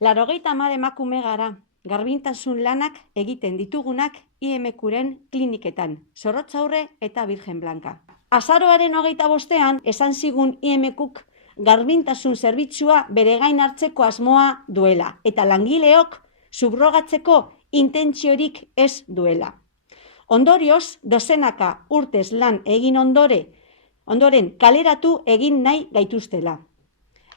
80 emakume gara, garbintasun lanak egiten ditugunak IMQ-ren kliniketan, Zorrotzaurre eta Virgen Blanca. Azaroaren 25ean esan zigun IMQ-k garbintasun zerbitzua bere gain hartzeko asmoa duela eta langileok subrogatzeko intentziorik ez duela. Ondorioz, dozenaka urtez lan egin ondoren kaleratu egin nahi gaituztela.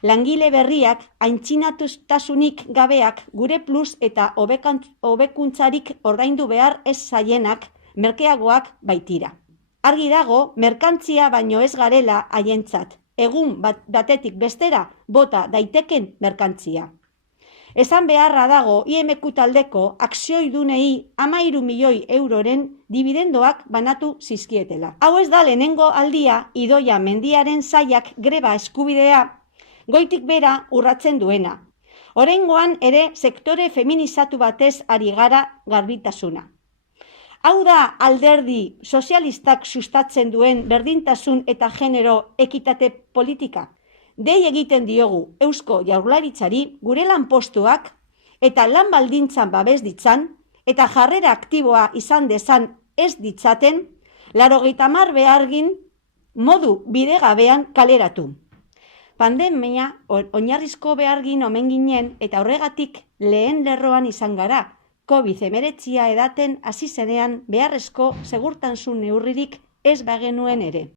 Langile berriak aintzinatutasunik gabeak gure plus eta hobekuntzarik ordaindu behar ez zaienak merkeagoak baitira. Argi dago, merkantzia baino ez garela haientzat, egun batetik bestera bota daiteken merkantzia. Esan beharra dago IMQ taldeko akzioidunei 13 milioi euroren dibidendoak banatu zizkietela. Hau ez da lehenengo aldia Idoia Mendiaren sailak greba eskubidea goitik bera urratzen duena. Oraingoan ere sektore feminizatu batez ari gara garbintasuna. Hau da alderdi sozialistak sustatzen duen berdintasun eta genero ekitate politika. Dei egiten diogu Eusko Jaurlaritzari gure lanpostuak eta lan baldintzan babes ditzan eta jarrera aktiboa izan dezan ez ditzaten 80 behargin modu bidegabean kaleratu. Pandemia oinarrizko behargin omen ginen eta horregatik lehen lerroan izan gara. COVID-19 edaten hasi zenean beharrezko segurtasun neurririk ez bagenuen ere.